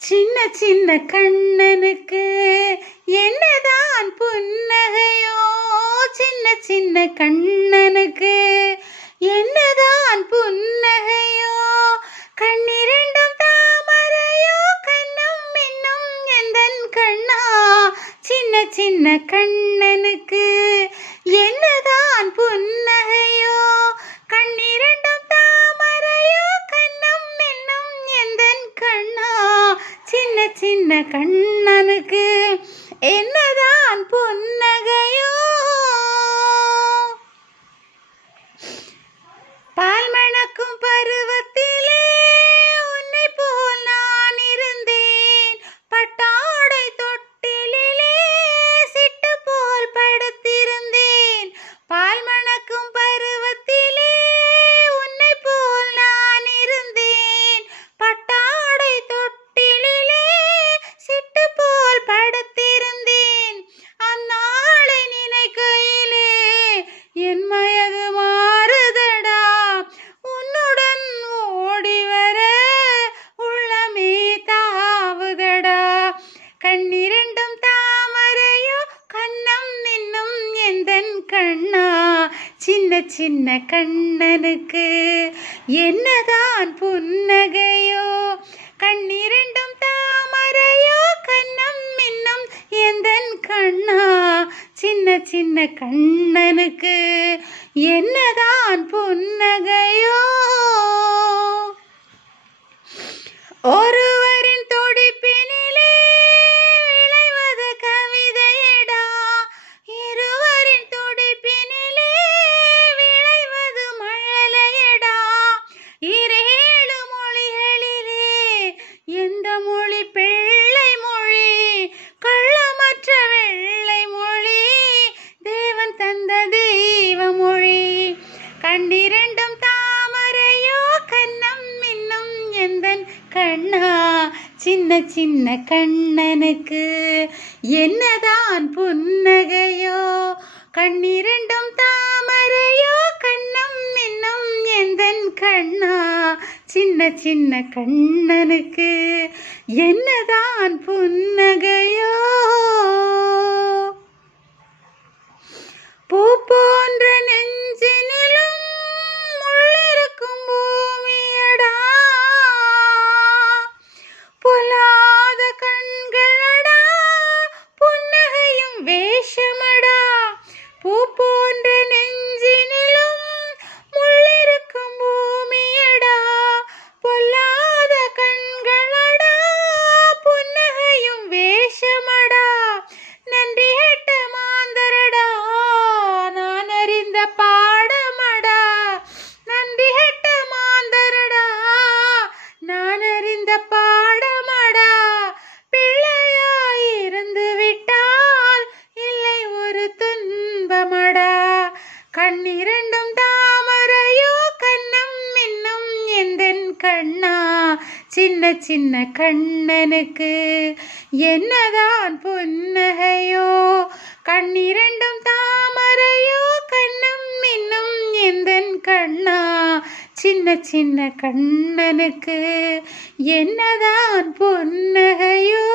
சின்ன சின்ன கண்ணனுக்கு என்னதான் புன்னகையோ, சின்ன சின்ன கண்ணனுக்கு என்னதான் புன்னகையோ, கண்ணிரண்டும் தாமரையோ, கண்ணம் மின்னும் எந்தன் கண்ணா. சின்ன சின்ன கண்ணனுக்கு என்னதான் புன்னகையோ, கண்ணிரண்டும் தாமரையோ, கண்ணம் மின்னும் எந்தன் கண்ணா. சின்ன சின்ன கண்ணனுக்கு என்னதான் புன்னகையோ. பால் மணக்கும் பருவத்திலே உன்னை போல் நான் இருந்தேன், பட்டாடை தொட்டிலே சிட்டு போல் படுத்திருந்தேன். பால் மணக்கும் பருவத்திலே உன்னை போல் நான் இருந்தேன், பட்டாடை தொட்டிலே சிட்டு போல் படுத்திருந்தேன். அந்நாளை நினைக்கையிலே என் மயது மாறுதடா, உன்னுடன் ஓடிவர உள்ளமே தாவுதடா. கண்ணிரண்டும் தாமரையோ, கண்ணம் நின்னும் எந்தன் கண்ணா. சின்ன சின்ன கண்ணனுக்கு என்னதான் புன்னகையோ, கண்ணிரண்டும் தாமரையோ, கண்ணம் மின்னும் எந்தன் கண்ணா. சின்ன சின்ன கண்ணனுக்கு என்னதான் புன்னகையோ. ஒருவரின் துடிப்பினிலே விளைவது கவிதையடா, இருவரின் துடிப்பினிலே விளைவது மழலையடா. இரேழு மொழிகளிலே எந்த மொழி பிள்ளை மொழி, கள்ளமற்ற வெள்ளை மொழி, தேவன் தந்த தெய்வ மொழி. கண்டிரண்டும் தாமரையோ, கண்ணம் மின்னும் எந்தன் கண்ணா. சின்ன சின்ன கண்ணனுக்கு என்னதான் புன்னகையோ, கண்ணிரண்டும் தாமரையோ, கண்ணம் மின்னும் எந்தன் கண்ணா. சின்ன சின்ன கண்ணனுக்கு என்னதான் புன்னகையோ. பூ போன்ற நெஞ்சினிலும் முள்ளிருக்கும் பூமியடா, பொல்லாத கண்களடா, புன்னகையும் வேஷமடா. பூ போன்ற நெஞ்சினிலும் முள்ளிருக்கும் பூமியடா, பொல்லாத கண்களடா, புன்னகையும் வேஷமடா. நன்றி கேட்ட மாந்தரடா, நான் அறிந்த பாடமடா. நன்றி கேட்ட மாந்தரடா, நான் அறிந்த பாடமடா. பிள்ளையாய் இருந்து விட்டால் இல்லை ஒரு துன்பமடா. கண்ணிரண்டும் தாமரையோ, கண்ணம் மின்னும் எந்தன் கண்ணா. சின்ன சின்ன கண்ணனுக்கு என்னதான் புன்னகையோ, கண்ணிரண்டும் தாமரையோ, கண்ணம் மின்னும் எந்தன் கண்ணா. சின்ன சின்ன கண்ணனுக்கு என்னதான் புன்னகையோ.